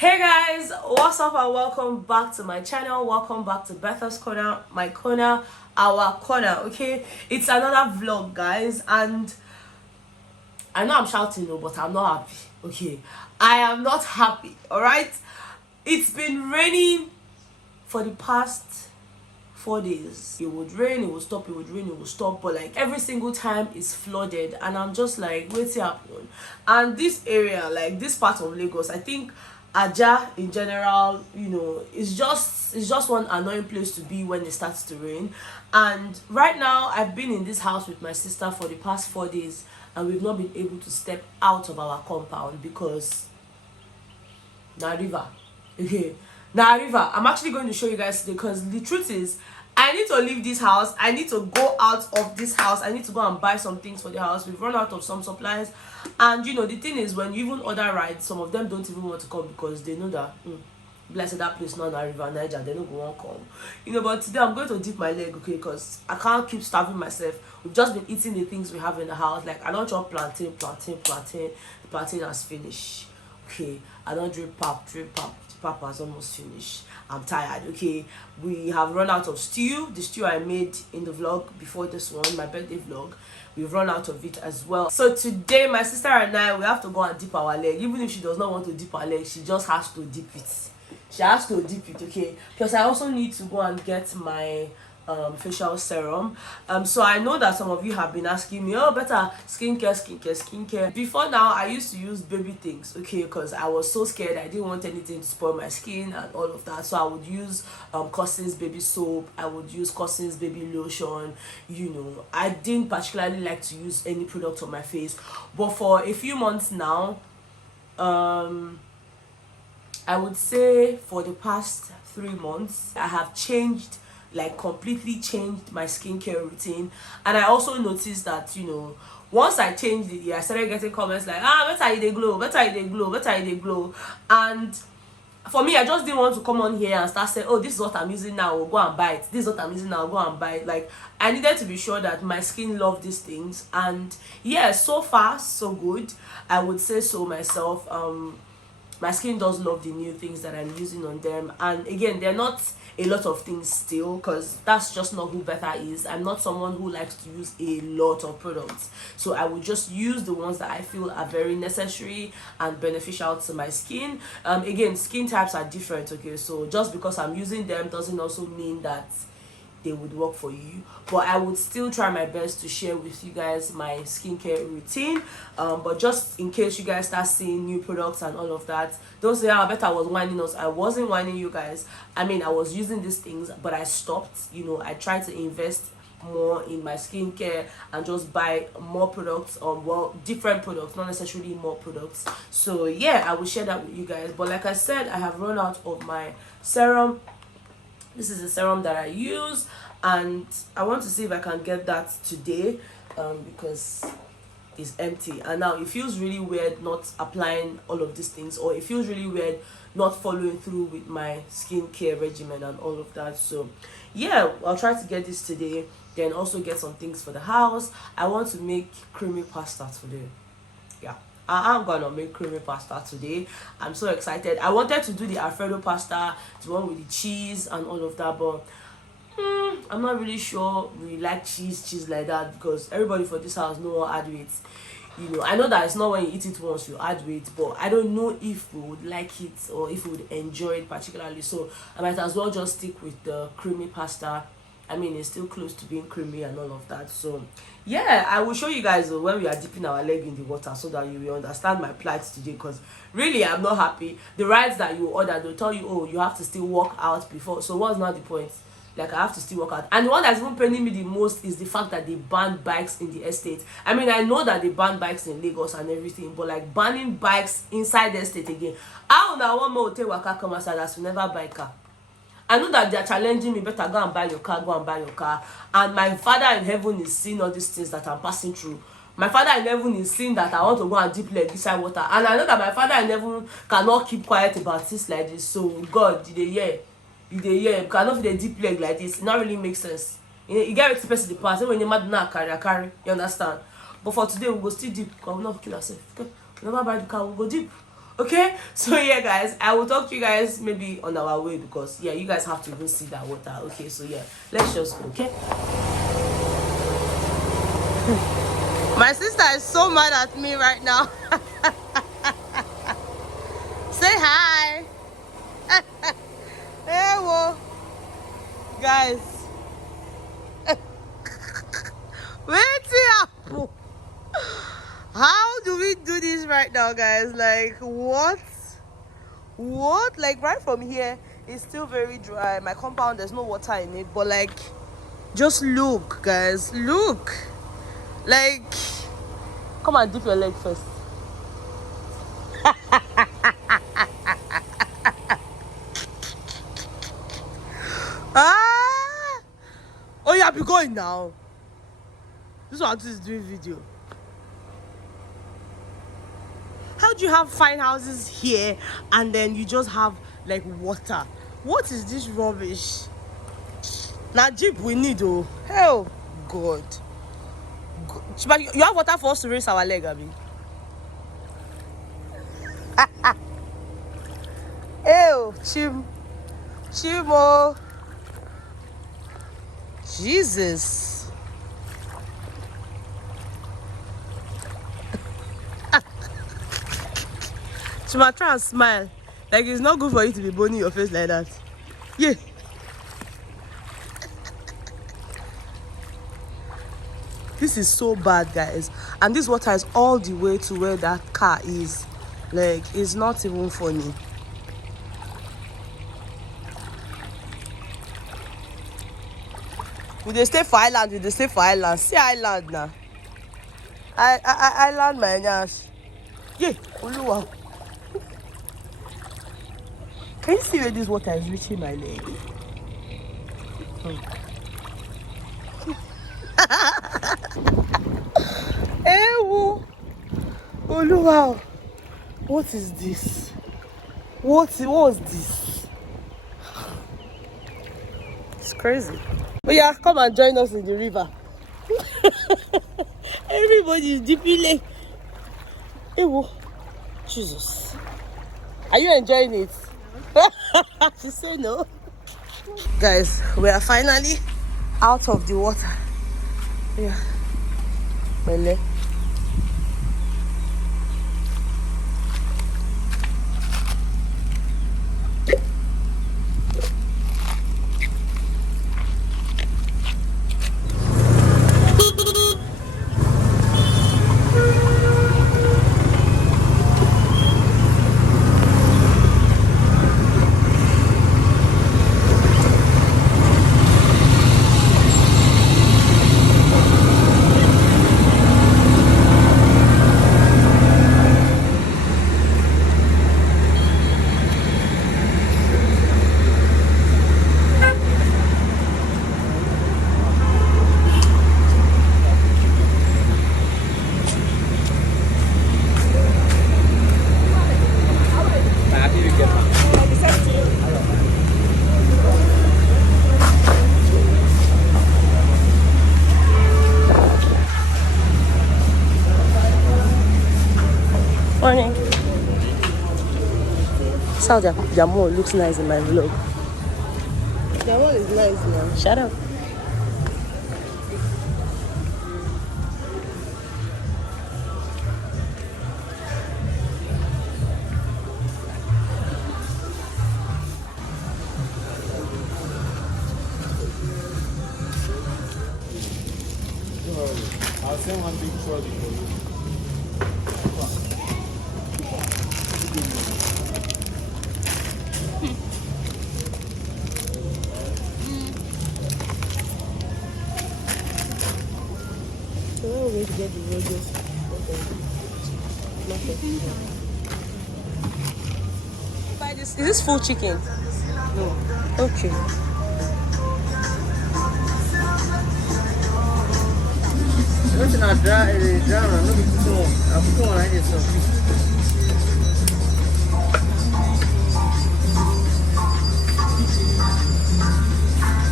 Hey guys, what's up and welcome back to my channel. Welcome back to Betha's corner, my corner, our corner. Okay, it's another vlog, guys, and I know I'm shouting, no, but I'm not happy. Okay, I am not happy. All right, it's been raining for the past 4 days. It would rain, it would stop, it would rain, it would stop, but like every single time it's flooded, and I'm just like, what's happening? And this area, like this part of Lagos, I think Aja in general, it's just one annoying place to be when it starts to rain. And right now I've been in this house with my sister for the past 4 days, and we've not been able to step out of our compound because na river. Okay, now river. I'm actually going to show you guys today because the truth is I need to leave this house. I need to go out of this house. I need to go and buy some things for the house. We've run out of some supplies, and the thing is, when you even order rides, some of them don't even want to come because they know that blessed that place now na river Naija, they don't go on come. But today I'm going to dip my leg, okay, because I can't keep starving myself. We've just been eating the things we have in the house. Like I don't chop plantain. The plantain has finished. Okay, I don't drink pap. Pap has almost finished. I'm tired. Okay, we have run out of stew. The stew I made in the vlog before this one, my birthday vlog, we've run out of it as well. So today my sister and I, we have to go and dip our leg. Even if she does not want to dip her leg, she just has to dip it. She has to dip it, okay? Because I also need to go and get my facial serum. So I know that some of you have been asking me, oh, better skincare. Before now, I used to use baby things, okay, because I was so scared. I didn't want anything to spoil my skin and all of that. So I would use Cousins baby soap. I would use Cousins baby lotion. I didn't particularly like to use any product on my face. But for a few months now, I would say for the past 3 months, I have changed, like completely changed my skincare routine. And I also noticed that once I changed it, I started getting comments like, better you dey glow. And for me, I just didn't want to come on here and start saying, oh, this is what I'm using now, go and buy it, this is what I'm using now, go and buy it. Like I needed to be sure that my skin loved these things. And yeah, so far so good, I would say so myself. My skin does love the new things that I'm using on them. And again, they're not a lot of things still, because that's just not who Betha is. I'm not someone who likes to use a lot of products, so I would just use the ones that I feel are very necessary and beneficial to my skin. Again, skin types are different, okay, so just because I'm using them doesn't also mean that they would work for you. But I would still try my best to share with you guys my skincare routine. But just in case you guys start seeing new products and all of that, don't say, I bet I was whining us. I wasn't whining you guys. I mean, I was using these things, but I stopped. I tried to invest more in my skincare and just buy more products, different products, not necessarily more products. So yeah, I will share that with you guys. But like I said, I have run out of my serum. This is the serum that I use, and I want to see if I can get that today, because it's empty. And now it feels really weird not applying all of these things, or it feels really weird not following through with my skincare regimen and all of that. So yeah, I'll try to get this today, then also get some things for the house. I want to make creamy pasta today. Yeah, I'm gonna make creamy pasta today. I'm so excited. I wanted to do the Alfredo pasta, the one with the cheese and all of that, but I'm not really sure we like cheese like that, because everybody for this house know what add weight. I know that it's not when you eat it once you add weight, but I don't know if we would like it or if we would enjoy it particularly. So I might as well just stick with the creamy pasta. I mean, it's still close to being creamy and all of that. So yeah, I will show you guys when we are dipping our leg in the water, so that you will understand my plight today, because really I'm not happy. The rides that you order, they'll tell you, oh, you have to still walk out before. So what's not the point? Like, I have to still walk out. And the one that's even paining me the most is the fact that they banned bikes in the estate. I mean, I know that they banned bikes in Lagos and everything, but like banning bikes inside the estate again. How now one more hotel waka come outside as we never buy car? I know that they are challenging me, better go and buy your car. And my Father in heaven is seeing all these things that I'm passing through. My Father in heaven is seeing that I want to go and dip leg inside water. And I know that my Father in heaven cannot keep quiet about things like this. So God, did they hear? Because if they deep leg like this, it not really makes sense. You get it to person the past, when you mad not carry, you understand? But for today, we go still deep, because we not kill ourselves. Okay? We never buy the car, we go deep. Okay, so yeah guys, I will talk to you guys maybe on our way, because yeah, you guys have to go see that water. Okay, so yeah, let's just go. Okay. My sister is so mad at me right now. Say hi. Hey, whoa. Guys. Wait here. How do we do this right now, guys? Like, what? Like, right from here, it's still very dry. My compound, there's no water in it. But, like, just look, guys. Look. Like, come and dip your leg first. Ah! Oh, yeah, be going now. This one is doing video. How do you have fine houses here and then you just have like water? What is this rubbish? Now jeep we need, oh hell God. But you have water for us to raise our leg, Abby. Ew, Chimo. Jesus. Chima, try and smile. Like, it's not good for you to be boning your face like that. Yeah. This is so bad, guys. And this water is all the way to where that car is. Like, it's not even funny. Would they stay for island? Would they stay for island? See island now. Island, my gosh. Yeah. Oluwa. Can you see where this water is reaching my leg? Ewo! Oluwa! What is this? What was this? It's crazy. Oh yeah, come and join us in the river. Everybody is dipping like. Ewo! Jesus. Are you enjoying it? She said no. Guys, we are finally out of the water. Yeah. My leg. Morning. So their mole looks nice in my vlog. Their mole is nice now. Shut up. I'll send one big trolley for you. So where are we going to get the rodeo? Buy this. Is this full chicken? No. Okay. What's not dry? It's dry. Look at this one. I'm going like this.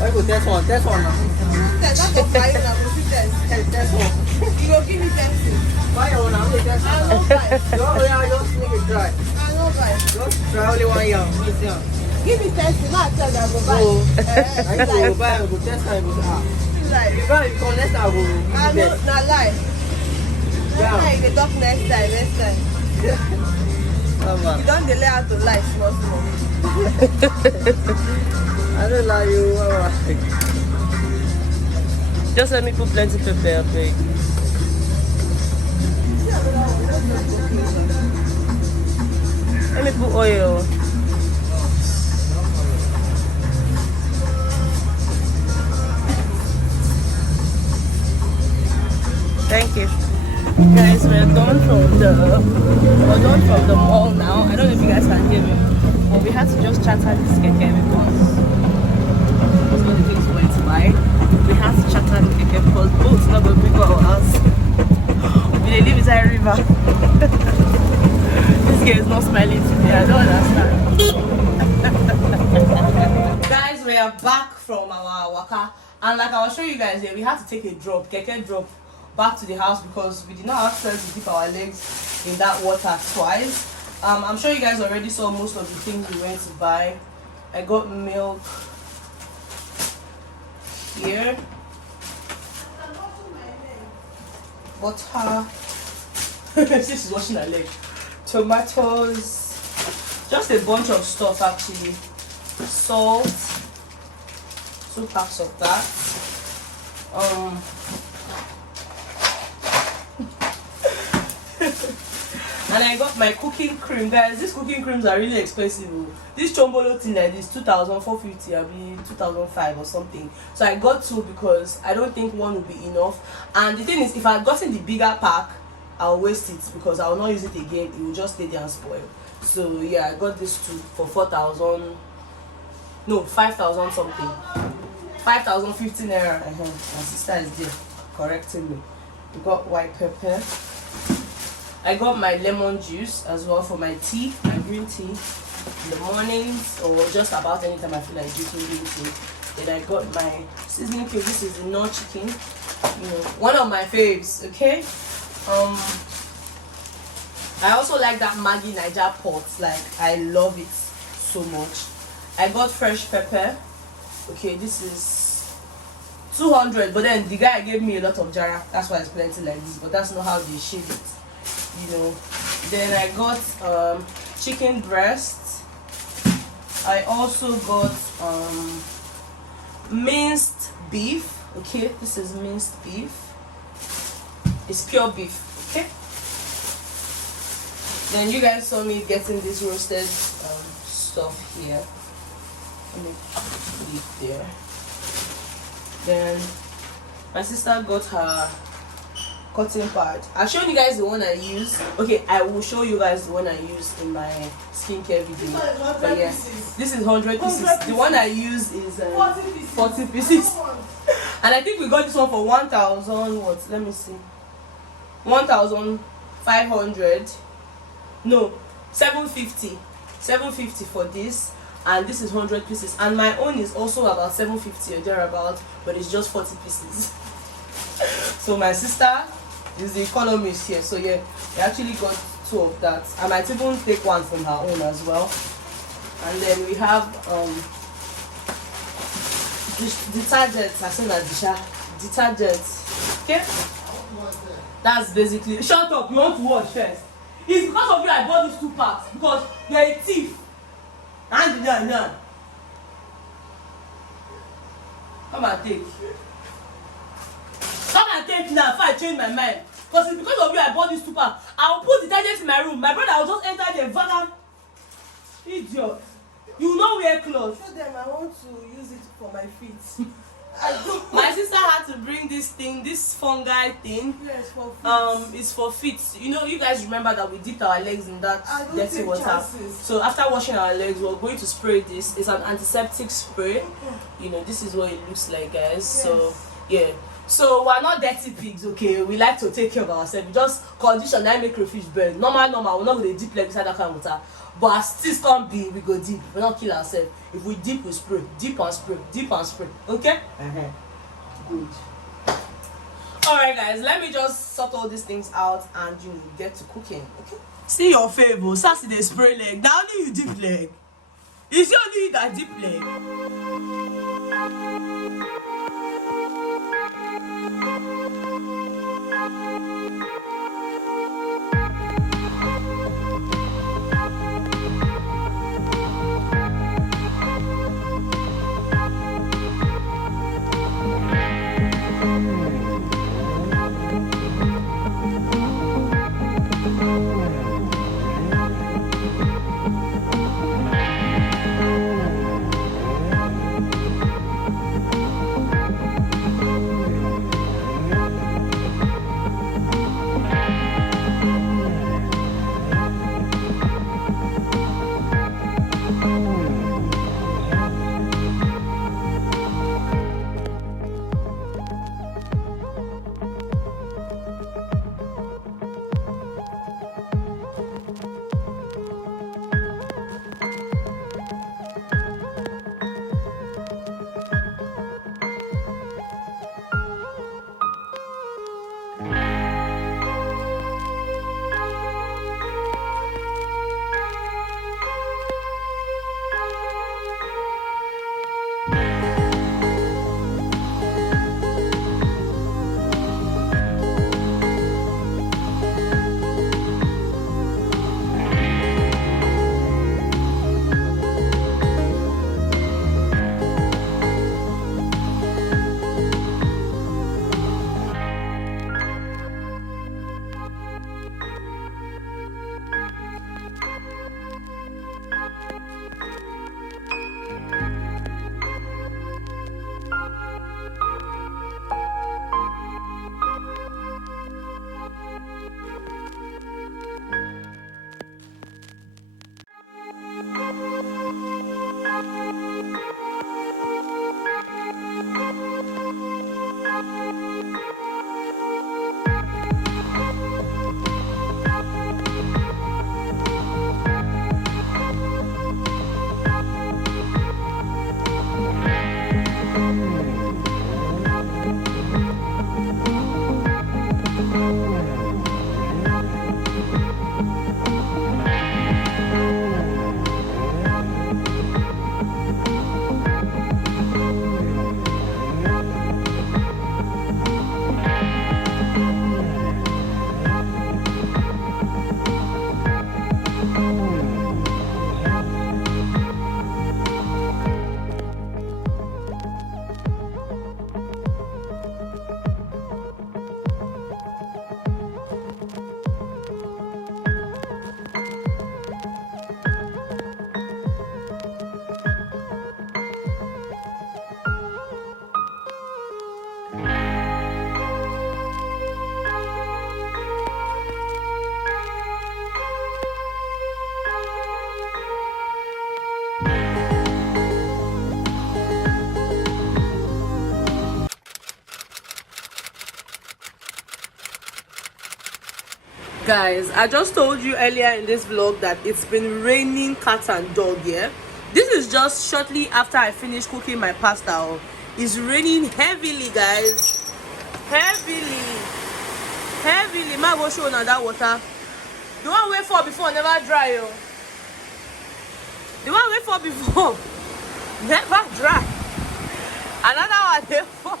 I go that one. That one. That's not for fire. That one. You go give me pencil. Fire one. I'm going that one. I don't buy. Yeah, just make it dry. I don't go buy. Just try only 1 year. Miss yam. Give me 10, not tell them I go buy. So, I Like, go buy, I go test, I go ah. like, If I come next time, I go I give know, it. not lie. Yeah. Like, they talk next time. You don't delay how to lie, small. I don't lie you. Just let me put plenty pepper, big. Let me put oil. Thank you. Guys, we're done from the mall now. I don't know if you guys can hear me, but we had to just chatter this keke because most of the things we went to buy. We had to chatter the keke because boats not going to pick our house. We live inside a river. This girl is not smiling today. I don't understand. Guys, we are back from our waka, and like I was showing you guys here, we had to take a drop, keke drop, back to the house because we did not have time to dip our legs in that water twice. I'm sure you guys already saw most of the things we went to buy. I got milk here, butter. This is washing her leg. Tomatoes, just a bunch of stuff actually. Salt, 2 packs of that. And I got my cooking cream, guys. These cooking creams are really expensive. This chombolo thing like this 2,450, I mean 2,005 or something. So I got 2 because I don't think 1 will be enough. And the thing is, if I had gotten the bigger pack, I'll waste it because I will not use it again. It will just stay there and spoil. So yeah, I got this 2 for 4,000. No, 5,000 something. 5,050 naira. My sister is there correcting me. We got white pepper. I got my lemon juice as well for my tea, my green tea in the mornings or just about any time I feel like drinking green tea. Then I got my seasoning cube. This is the Knorr chicken, one of my faves. Okay. I also like that Maggi Naija pot. Like I love it so much. I got fresh pepper. Okay, this is 200, but then the guy gave me a lot of jara. That's why it's plenty like this. But that's not how they shave it. Then I got chicken breast. I also got minced beef. Okay, this is minced beef. It's pure beef. Okay, then you guys saw me getting this roasted stuff here. Let me leave there. Then my sister got her cotton pad. I've shown you guys the one I use. Okay, I will show you guys the one I use in my skincare video. But yeah, this is 100 pieces. The one I use is 40 pieces. And I think we got this one for 1,000. What? Let me see. 1,500. No, 750. 750 for this. And this is 100 pieces. And my own is also about 750 or thereabout, but it's just 40 pieces. So my sister is the economist here, so yeah, we actually got 2 of that. I might even take 1 from her own as well. And then we have detergent. I said that detergent. Okay, that's basically. Shut up! You want to wash first? It's because of you I bought these 2 packs because you're a thief. And no. Come and take. Come and take now before I change my mind. Because it's because of you I bought this 2 packs. I'll put detergent in my room. My brother will just enter the van. Idiot. You know wear clothes. Show them I want to use it for my feet. My sister had to bring this thing, this fungi thing. Yes, for feet. It's for feet. You know, you guys remember that we dipped our legs in that dirty water. Chances. So after washing our legs, we're going to spray this. It's an antiseptic spray. This is what it looks like, guys. Yes. So yeah. So we're not dirty pigs, okay? We like to take care of ourselves. We just condition and make crayfish burn. Normal. We're not going to dip legs inside that kind of water. But as things can't be, we go deep. We don't kill ourselves. If we dip, we spray. Dip and spray. Dip and spray. Okay? Good. Alright guys, let me just sort all these things out and get to cooking. Okay? See your favor, Sassy they spray leg. Now only you deep leg. It's only you that deep leg. Guys, I just told you earlier in this vlog that it's been raining cat and dog. Yeah, this is just shortly after I finished cooking my pasta. It's raining heavily, guys, heavily. Ma go show now that water, the one wait for before never dry. The one wait for before never dry. Another one there for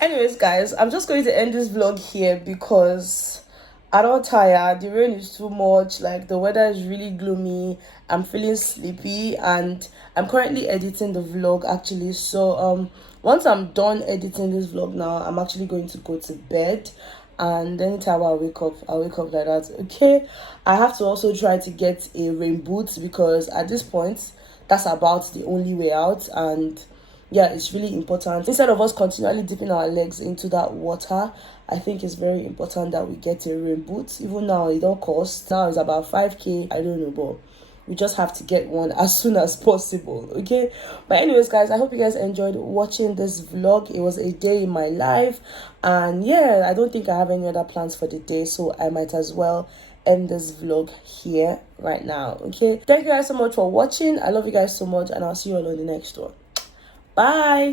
anyways, guys, I'm just going to end this vlog here because I'm not tired. The rain is too much. Like, the weather is really gloomy. I'm feeling sleepy, and I'm currently editing the vlog actually. So once I'm done editing this vlog now, I'm actually going to go to bed, and anytime I'll wake up like that. Okay, I have to also try to get a rain boot because at this point that's about the only way out. And yeah, it's really important. Instead of us continually dipping our legs into that water, I think it's very important that we get a rain boot. Even now, it don't cost. Now it's about 5k. I don't know, but we just have to get one as soon as possible. Okay, but anyways, guys, I hope you guys enjoyed watching this vlog. It was a day in my life, and yeah, I don't think I have any other plans for the day, so I might as well end this vlog here right now. Okay, thank you guys so much for watching. I love you guys so much, and I'll see you all on the next one. Bye.